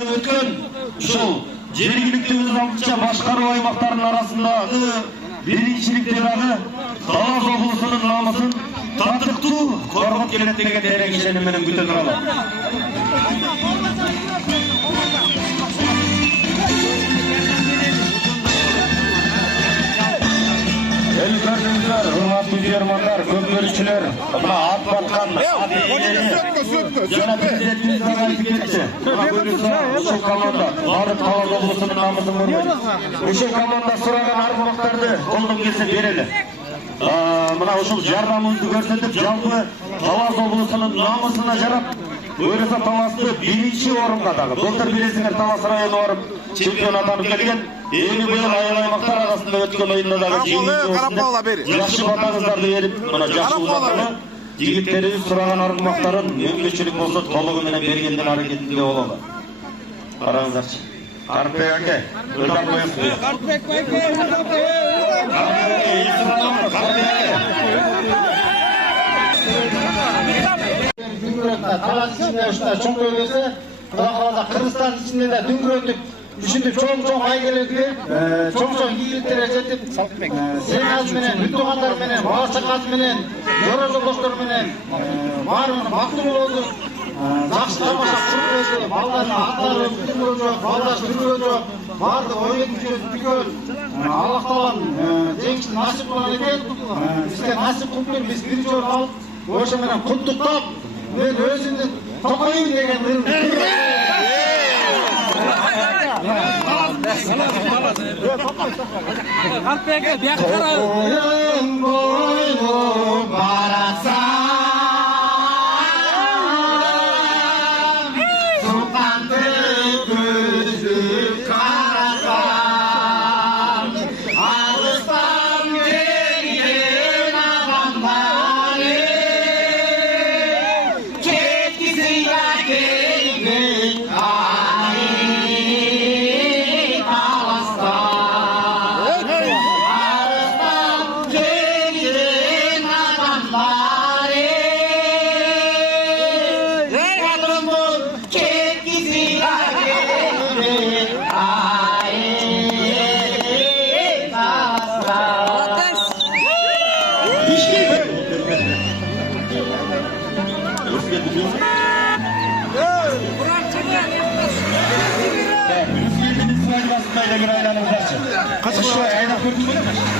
өткен ушул жергиликтүү өз алдынча башкаруу аймактарынын арасындагы биринчиликте дагы Талас облусунун намысын татыктуу коргоп келет деген терең ишеним менен күтө туралы. Elbirlikler, hürmetli diyarmanlar, köpürüçüler, at batkan, at eğleni, yana prezidentimizden ayıp etti. Buna bölürse uşul komanda, Barıt Talaz oblusunun namısın vurmayın. Uşul komanda sıragan argımaktardı, kolduğum kese bereli. Mına uşul jardamımızды көрсөтүп, жалпы Талас облусунун намысына жарап, Өрөсө Таласты биринчи орунга дагы. Былтыр билесиңер Талас району барып чемпион атанып келген. Эми быйыл айыл аймактар арасында өткөн оюнда дагы жакшы батаңыздарды берип, мына жакшы узатууну жигиттерибиз сураган аргымактарын мүмкүнчүлүк болсо толугу менен бергендин аракетинде бололу. Караңыздарчы. Карпек аке, өлтап коесузбу? Карпек аке, Талас içinde ушундай чоң көбөсө, Кудай кааласа Кыргызстан içinde de дүңгүрөтүп, ушинтип чоң айгелерге, чоң ийгиликтерге жетип, сеназ менен, бүт туугандар менен, бала чакасы менен, жора жолдоштор менен баарыбыз бактылуу болдук. Жакшы тамаша кылып, балдардын аттары бүтүнгө жок, балдар түргө жок, баардык ойнотуп бүтгөн. Аллах таалам жеңиш насип кылган экен. Бизге насип кылып, биз бир жол алып, ошо менен куттуктап, мен өзүмдү токойм деген Карпеге бияк кара. Kaç kişi ayda 40 bin mi?